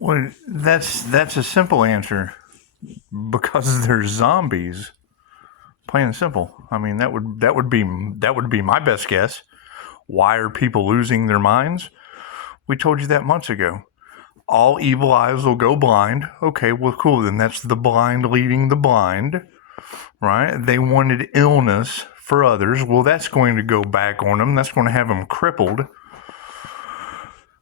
Well, that's a simple answer. Because they're zombies. Plain and simple. I mean, that would be my best guess. Why are people losing their minds? We told you that months ago. All evil eyes will go blind. Okay, well, cool. Then that's the blind leading the blind, right? They wanted illness for others. Well, that's going to go back on them. That's going to have them crippled.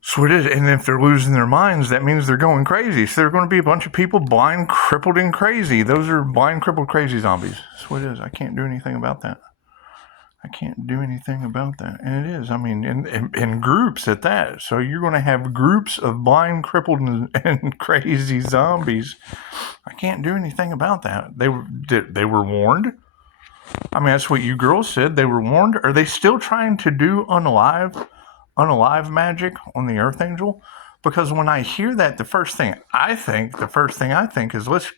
So it is. And if they're losing their minds, that means they're going crazy. So there are going to be a bunch of people blind, crippled, and crazy. Those are blind, crippled, crazy zombies. That's what it is. I can't do anything about that. I can't do anything about that. And it is. I mean, in groups at that. So you're going to have groups of blind, crippled, and crazy zombies. I can't do anything about that. They were warned. I mean, that's what you girls said. They were warned. Are they still trying to do unalive magic on the Archangel? Because when I hear that, the first thing I think is let's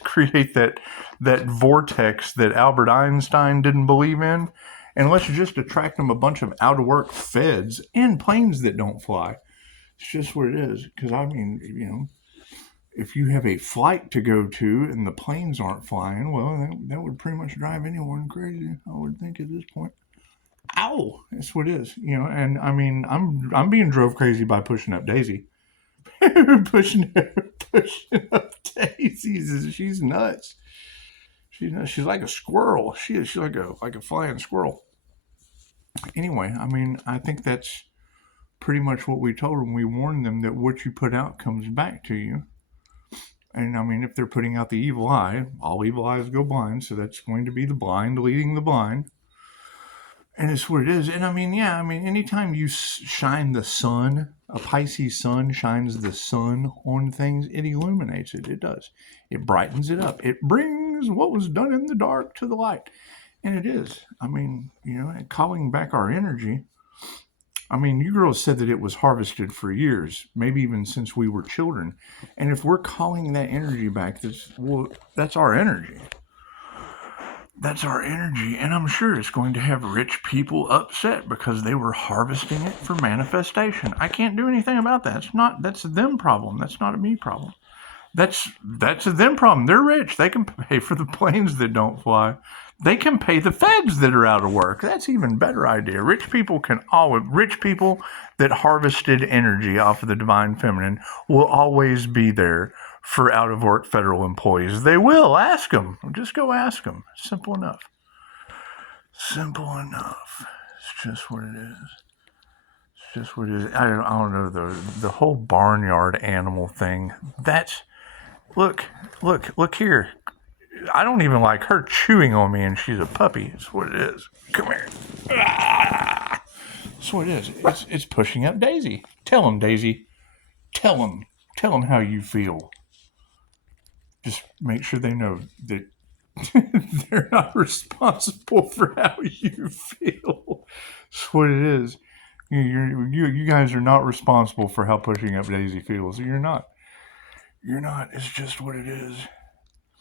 create that vortex that Albert Einstein didn't believe in, and let's just attract them a bunch of out of work feds and planes that don't fly. It's just what it is. Because I mean, if you have a flight to go to and the planes aren't flying, well, that would pretty much drive anyone crazy, I would think at this point. Ow! That's what it is, And I mean, I'm being drove crazy by pushing up Daisy. pushing up Daisy. She's nuts. She's like a squirrel. She's like a flying squirrel. Anyway, I mean, I think that's pretty much what we told them. We warned them that what you put out comes back to you. And I mean, if they're putting out the evil eye, all evil eyes go blind. So that's going to be the blind leading the blind. And it's what it is. And I mean, anytime you shine the sun, a Pisces sun shines the sun on things, it illuminates it. It does. It brightens it up. It brings what was done in the dark to the light. And it is. I mean, calling back our energy. I mean, you girls said that it was harvested for years, maybe even since we were children. And if we're calling that energy back, that's our energy. That's our energy, and I'm sure it's going to have rich people upset because they were harvesting it for manifestation. I can't do anything about that. That's a them problem. That's not a me problem. That's a them problem. They're rich. They can pay for the planes that don't fly. They can pay the feds that are out of work. That's even better idea. Rich people that harvested energy off of the divine feminine will always be there for out of work federal employees. They will. Ask them. Just go ask them. Simple enough. Simple enough. It's just what it is. It's just what it is. I don't know, the whole barnyard animal thing. That's look here. I don't even like her chewing on me, and she's a puppy. That's what it is. Come here. Ah! That's what it is. It's pushing up Daisy. Tell him, Daisy. Tell him how you feel. Just make sure they know that they're not responsible for how you feel. That's what it is. You guys are not responsible for how pushing up Daisy feels. You're not. It's just what it is.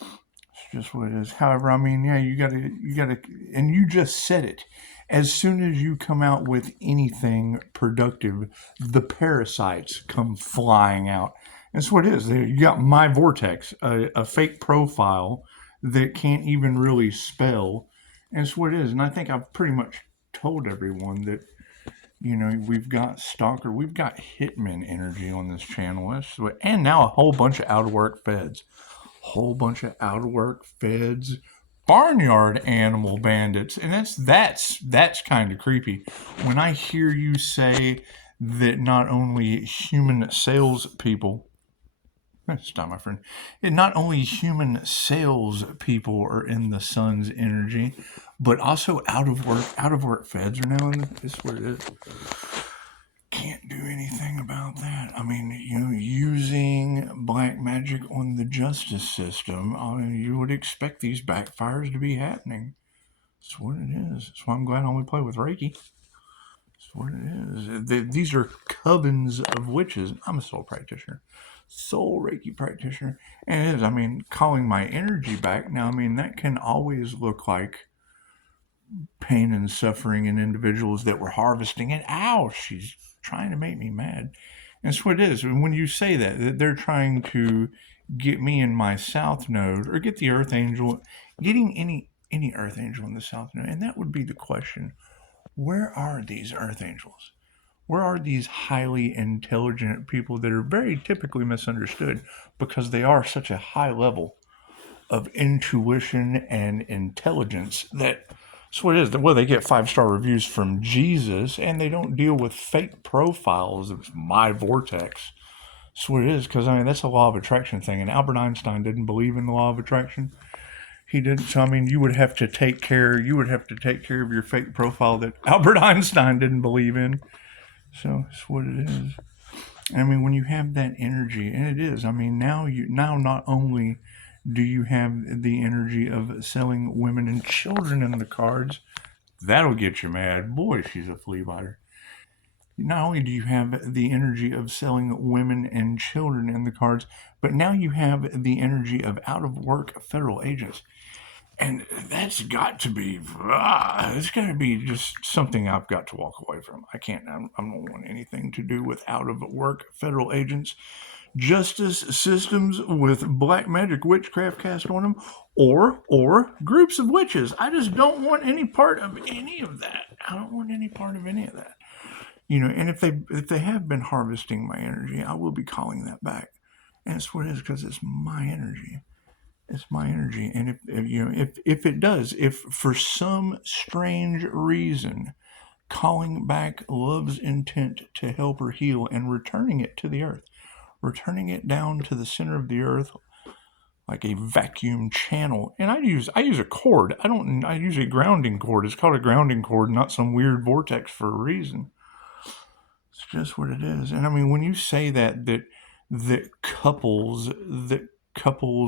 It's just what it is. However, I mean, yeah, you gotta, and you just said it. As soon as you come out with anything productive, the parasites come flying out. That's what it is. You got my vortex, a fake profile that can't even really spell. And it's what it is. And I think I've pretty much told everyone that, we've got stalker, we've got hitman energy on this channel. And now a whole bunch of out-of-work feds. Barnyard animal bandits. And that's kind of creepy. When I hear you say that not only human salespeople, stop, my friend. Not only human salespeople are in the sun's energy, but also out of work feds are now in the, this is what it is. Can't do anything about that. I mean, using black magic on the justice system, you would expect these backfires to be happening. That's what it is. That's why I'm glad I only play with Reiki. That's what it is. These are covens of witches. I'm a soul practitioner. Soul Reiki practitioner. And it is, I mean, calling my energy back. Now, I mean, that can always look like pain and suffering in individuals that were harvesting it. Ow, she's trying to make me mad. That's what it is. And when you say that they're trying to get me in my south node, or get the Earth Angel, getting any Earth Angel in the south node, and that would be the question: where are these Earth Angels? Where are these highly intelligent people that are very typically misunderstood because they are such a high level of intuition and intelligence that that's what it is. Well, they get 5-star reviews from Jesus, and they don't deal with fake profiles of my vortex. That's what it is, because I mean that's a law of attraction thing, and Albert Einstein didn't believe in the law of attraction. He didn't. So I mean, you would have to take care. You would have to take care of your fake profile that Albert Einstein didn't believe in. So that's what it is. I mean, when you have that energy, and it is. I mean, now not only do you have the energy of selling women and children in the cards, that'll get you mad. Boy, she's a flea biter. Not only do you have the energy of selling women and children in the cards, but now you have the energy of out of work federal agents. And that's got to be, it's got to be just something I've got to walk away from. I don't want anything to do with out of work federal agents, justice systems with black magic witchcraft cast on them, or groups of witches. I just don't want any part of any of that. I don't want any part of any of that. And if they have been harvesting my energy, I will be calling that back. And that's what it is, because it's my energy. It's my energy. And if it does, if for some strange reason calling back love's intent to help her heal and returning it to the earth, returning it down to the center of the earth like a vacuum channel. And I use a cord. I use a grounding cord. It's called a grounding cord, not some weird vortex for a reason. It's just what it is. And I mean, when you say that couples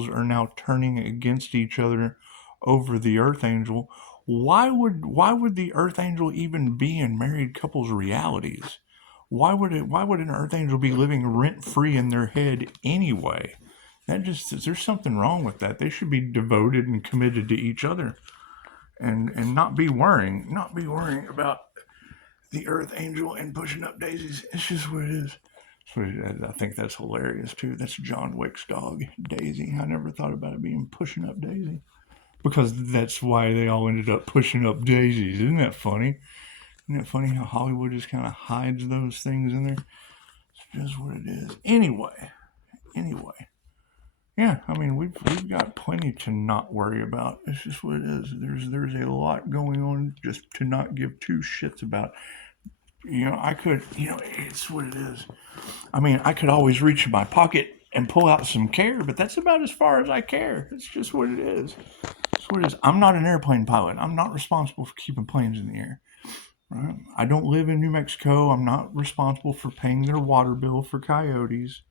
are now turning against each other over the Earth Angel, why would the Earth Angel even be in married couples' realities? Why would an Earth Angel be living rent free in their head anyway? There's something wrong with that. They should be devoted and committed to each other, and not be worrying about the Earth Angel and pushing up daisies. It's just what it is. I think that's hilarious too. That's John Wick's dog, Daisy. I never thought about it being pushing up Daisy, because that's why they all ended up pushing up daisies. Isn't that funny? Isn't it funny how Hollywood just kind of hides those things in there? It's just what it is. Anyway. Yeah, I mean, we've got plenty to not worry about. It's just what it is. There's a lot going on just to not give two shits about. It's what it is. I mean, I could always reach in my pocket and pull out some care, but that's about as far as I care. It's just what it is. It's what it is. I'm not an airplane pilot. I'm not responsible for keeping planes in the air. Right? I don't live in New Mexico. I'm not responsible for paying their water bill for coyotes.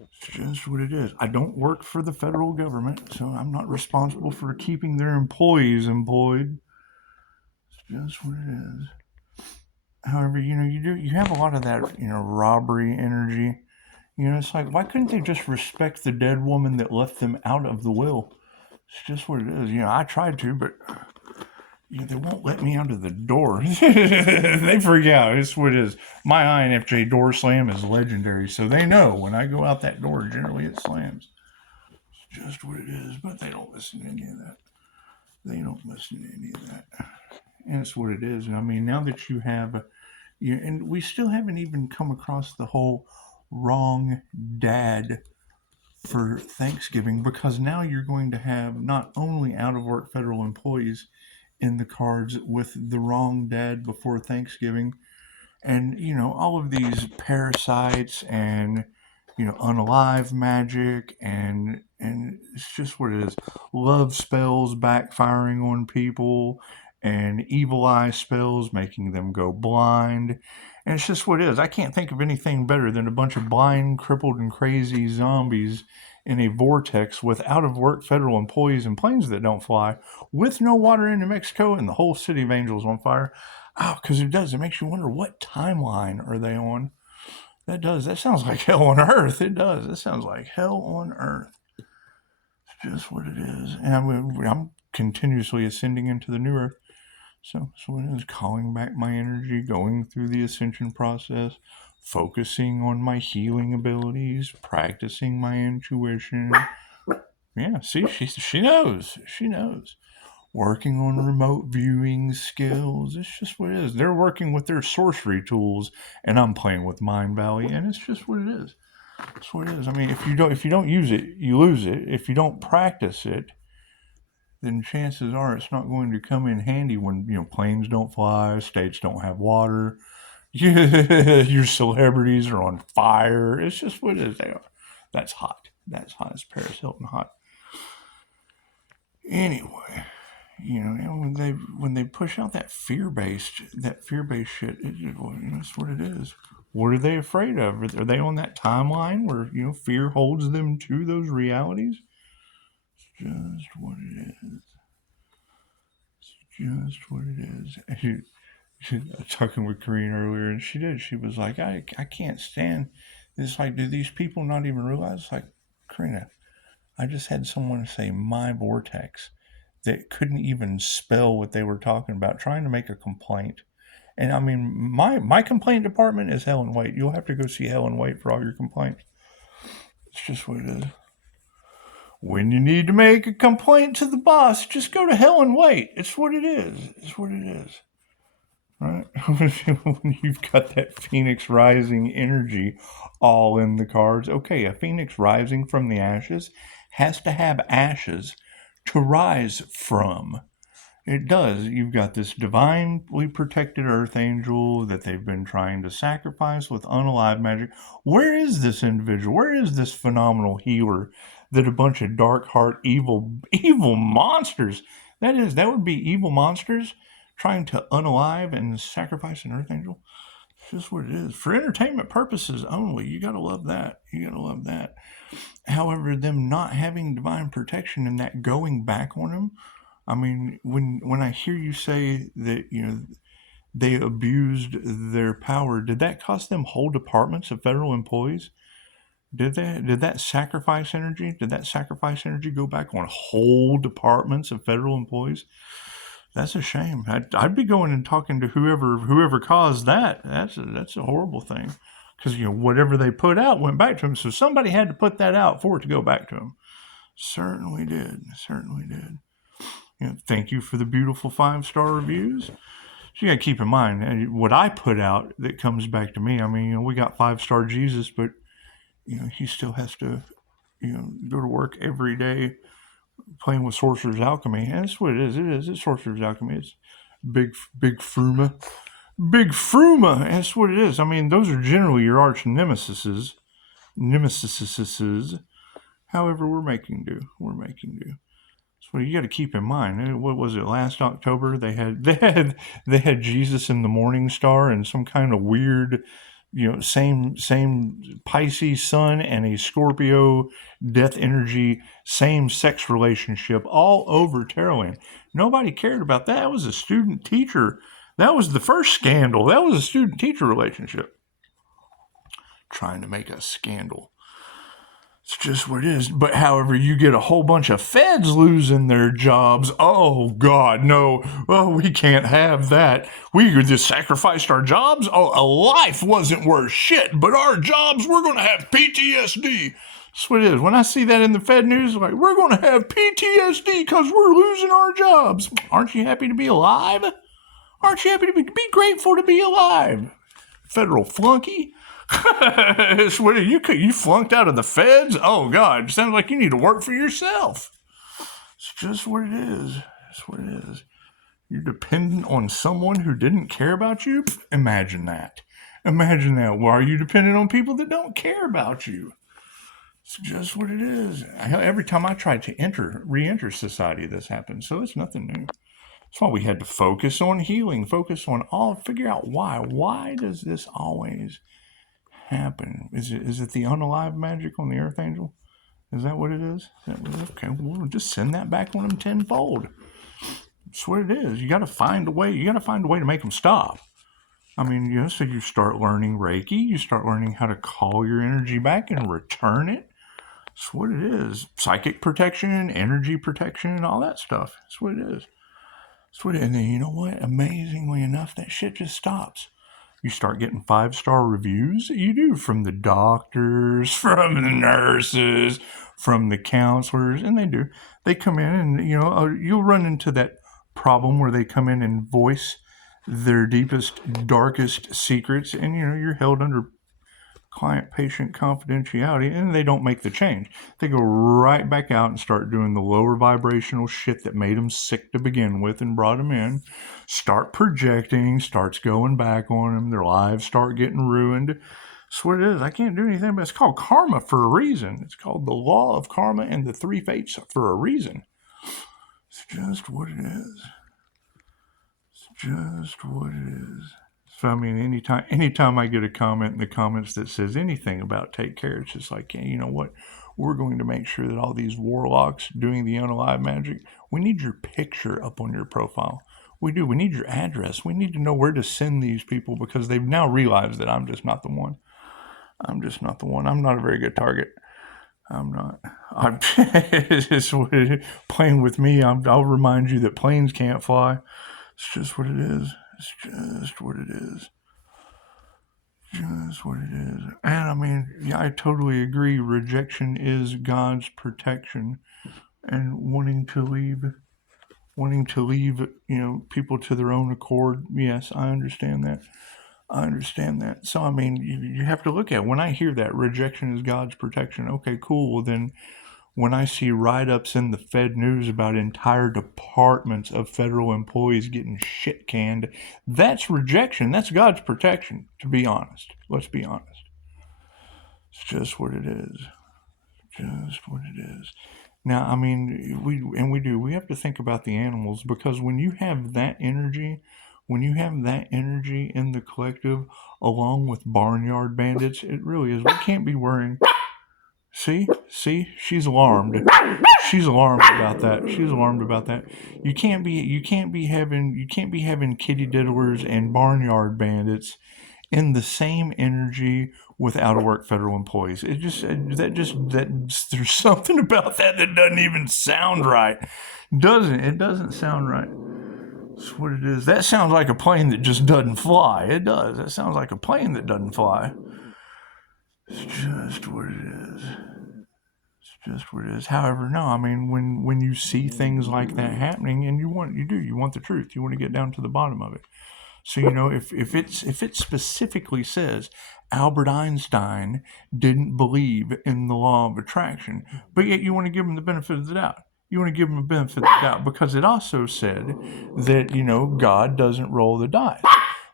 It's just what it is. I don't work for the federal government, so I'm not responsible for keeping their employees employed. It's just what it is. However, you have a lot of that, robbery energy. It's like, why couldn't they just respect the dead woman that left them out of the will? It's just what it is. I tried to, but they won't let me out of the door. They freak out. It's what it is. My INFJ door slam is legendary, so they know when I go out that door, generally it slams. It's just what it is, but they don't listen to any of that. And it's what it is. And I mean, now that you have, and we still haven't even come across the whole wrong dad for Thanksgiving, because now you're going to have not only out of work federal employees in the cards with the wrong dad before Thanksgiving, and all of these parasites and unalive magic, and it's just what it is. Love spells backfiring on people, and evil eye spells making them go blind. And it's just what it is. I can't think of anything better than a bunch of blind, crippled, and crazy zombies in a vortex with out-of-work federal employees and planes that don't fly, with no water in New Mexico, and the whole city of Angels on fire. Oh, because it does. It makes you wonder, what timeline are they on? That does. That sounds like hell on earth. It does. That sounds like hell on earth. It's just what it is. And I'm continuously ascending into the new earth. So it is calling back my energy, going through the ascension process, focusing on my healing abilities, practicing my intuition. Yeah, see, she knows. She knows. Working on remote viewing skills. It's just what it is. They're working with their sorcery tools, and I'm playing with Mind Valley, and it's just what it is. It's what it is. I mean, if you don't use it, you lose it. If you don't practice it, then chances are it's not going to come in handy when, planes don't fly, states don't have water, your celebrities are on fire. It's just what it is. They are. That's hot. That's hot. It's Paris Hilton hot. Anyway, when they push out that fear-based shit, that's what it is. What are they afraid of? Are they on that timeline where fear holds them to those realities? It's just what it is. It's just what it is. She was talking with Karine earlier, and she was like, I can't stand. It's like, do these people not even realize? Like, Karina, I just had someone say my vortex that couldn't even spell what they were talking about, trying to make a complaint. And I mean, my complaint department is Helen White. You'll have to go see Helen White for all your complaints. It's just what it is. When you need to make a complaint to the boss, just go to Helen White. It's what it is. It's what it is. Right? When you've got that Phoenix Rising energy all in the cards. Okay, a Phoenix rising from the ashes has to have ashes to rise from. It does. You've got this divinely protected earth angel that they've been trying to sacrifice with unalive magic. Where is this individual? Where is this phenomenal healer that a bunch of dark heart evil monsters, that would be evil monsters trying to unalive and sacrifice an earth angel? It's just what it is. For entertainment purposes only. You gotta love that. You gotta love that. However, them not having divine protection and that going back on them, I mean, when I hear you say that, they abused their power, did that cost them whole departments of federal employees? Did that sacrifice energy go back on whole departments of federal employees? That's a shame. I'd be going and talking to whoever caused that. That's a horrible thing, because whatever they put out went back to them. So somebody had to put that out for it to go back to them. Certainly did. Thank you for the beautiful 5-star reviews. So you got to keep in mind what I put out that comes back to me. I mean, we got 5-star Jesus, but he still has to go to work every day playing with Sorcerer's Alchemy. And that's what it is. It's Sorcerer's Alchemy. It's big Fruma. Big Fruma. That's what it is. I mean, those are generally your arch nemesises. However, we're making do. So you got to keep in mind. What was it? Last October, they had Jesus in the Morning Star and some kind of weird, same Pisces sun and a Scorpio death energy, same sex relationship all over Tarotland. Nobody cared about that. That was a student teacher. That was the first scandal. That was a student teacher relationship. Trying to make a scandal. It's just what it is. But however, you get a whole bunch of feds losing their jobs. Oh, God, no. Oh, we can't have that. We just sacrificed our jobs. Oh, a life wasn't worth shit, but our jobs, we're going to have PTSD. That's what it is. When I see that in the Fed news, like, we're going to have PTSD because we're losing our jobs. Aren't you happy to be alive? Aren't you happy to be grateful to be alive? Federal flunky. You flunked out of the feds? Oh, God. Sounds like you need to work for yourself. It's just what it is. It's what it is. You're dependent on someone who didn't care about you? Imagine that. Why are you dependent on people that don't care about you? It's just what it is. Every time I try to re-enter society, this happens. So it's nothing new. That's why we had to focus on healing, figure out why. Why does this always happen? Is it the unalive magic on the Earth Angel? Is that what it is? Okay, we'll just send that back on them tenfold. That's what it is. You got to find a way. To make them stop. I mean, so you start learning Reiki. You start learning how to call your energy back and return it. That's what it is. Psychic protection, energy protection, and all that stuff. That's what it is. And then you know what? Amazingly enough, that shit just stops. you start getting 5-star reviews. You do, from the doctors, from the nurses, from the counselors, and they come in, and you'll run into that problem where they come in and voice their deepest, darkest secrets, and you're held under client-patient confidentiality, and they don't make the change. They go right back out and start doing the lower vibrational shit that made them sick to begin with and brought them in. Start projecting, starts going back on them. Their lives start getting ruined. That's what it is. I can't do anything, but it's called karma for a reason. It's called the law of karma and the 3 fates for a reason. It's just what it is. It's just what it is. So, I mean, anytime I get a comment in the comments that says anything about take care, it's just like, hey, you know what? We're going to make sure that all these warlocks doing the unalive magic, we need your picture up on your profile. We do. We need your address. We need to know where to send these people, because they've now realized that I'm just not the one. I'm just not the one. I'm not a very good target. I'm not. It's just what it is. Playing with me, I'll remind you that planes can't fly. It's just what it is. It's just what it is. Just what it is. And I mean, yeah, I totally agree. Rejection is God's protection, and wanting to leave, people to their own accord. Yes, I understand that. So, I mean, you have to look at it. When I hear that rejection is God's protection, okay, cool. Well, then when I see write-ups in the Fed News about entire departments of federal employees getting shit canned, that's rejection. That's God's protection, to be honest. Let's be honest. It's just what it is. Just what it is. Now, I mean, we have to think about the animals, because when you have that energy in the collective, along with barnyard bandits, it really is. We can't be worrying. See, she's alarmed. She's alarmed about that. You can't be having kitty diddlers and barnyard bandits in the same energy with out of work federal employees. There's something about that doesn't even sound right. It doesn't sound right. That's what it is. That sounds like a plane that just doesn't fly. It does. That sounds like a plane that doesn't fly. It's just what it is. Just what it is. However, no, I mean, when you see things like that happening, and you want the truth, you want to get down to the bottom of it. So, if it specifically says Albert Einstein didn't believe in the law of attraction, but yet you want to give him the benefit of the doubt. You want to give him a benefit of the doubt because it also said that, God doesn't roll the dice.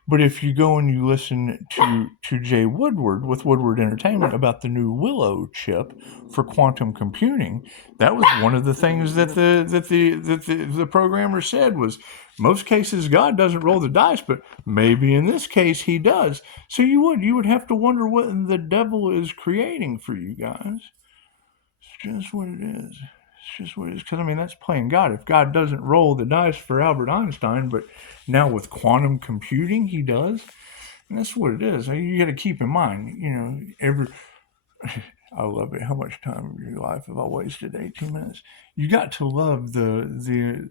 But if you go and you listen to Jay Woodward with Woodward Entertainment about the new Willow chip for quantum computing, that was one of the things that the programmer said was, most cases God doesn't roll the dice, but maybe in this case he does. So you would have to wonder what the devil is creating for you guys. It's just what it is. It's just what it is. Because, I mean, that's playing God. If God doesn't roll the dice for Albert Einstein, but now with quantum computing, he does. And that's what it is. You got to keep in mind, I love it. How much time of your life have I wasted? 18 minutes. You got to love the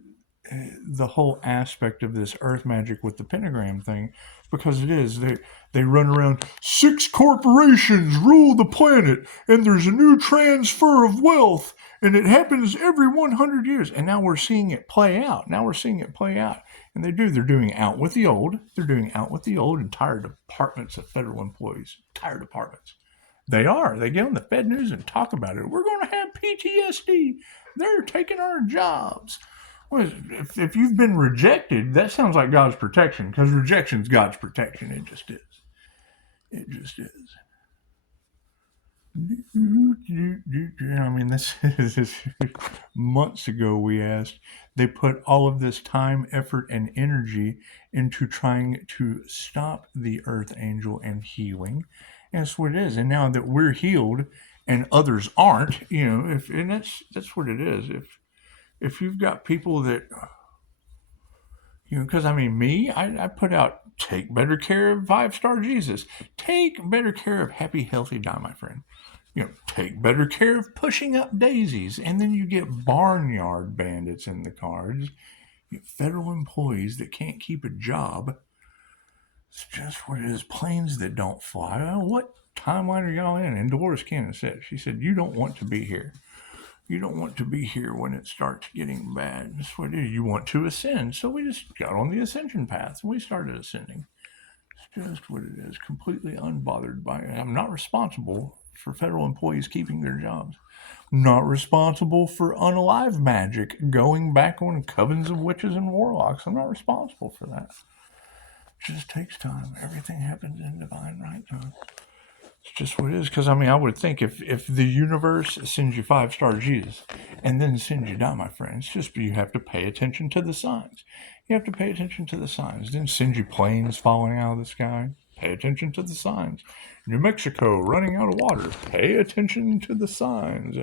whole aspect of this earth magic with the pentagram thing, because it is. They run around, 6 corporations rule the planet, and there's a new transfer of wealth, and it happens every 100 years. And now we're seeing it play out. And they're doing out with the old. They're doing out with the old entire departments of federal employees. Entire departments. They are. They get on the Fed News and talk about it. We're going to have PTSD. They're taking our jobs. Well, if you've been rejected, that sounds like God's protection, because rejection's God's protection. It just is. It just is. I mean, this is months ago we asked. They put all of this time, effort, and energy into trying to stop the Earth Angel and healing. And that's what it is. And now that we're healed and others aren't, and that's what it is. If you've got people that, because I mean, I put out, take better care of 5-star Jesus. Take better care of happy, healthy die, my friend. Take better care of pushing up daisies. And then you get barnyard bandits in the cards. You get federal employees that can't keep a job. It's just what it is. Planes that don't fly. Well, what timeline are y'all in? And Dolores Cannon said, she said, you don't want to be here. You don't want to be here when it starts getting bad. That's what it is. You want to ascend. So we just got on the ascension path and we started ascending. It's just what it is. Completely unbothered by it. I'm not responsible for federal employees keeping their jobs. Not responsible for unalive magic going back on covens of witches and warlocks. I'm not responsible for that. It just takes time. Everything happens in divine right time. It's just what it is. Because, I mean, I would think if the universe sends you 5-star Jesus and then sends you down, my friend, it's just you have to pay attention to the signs. You have to pay attention to the signs. Then send you planes falling out of the sky. Pay attention to the signs. New Mexico running out of water. Pay attention to the signs.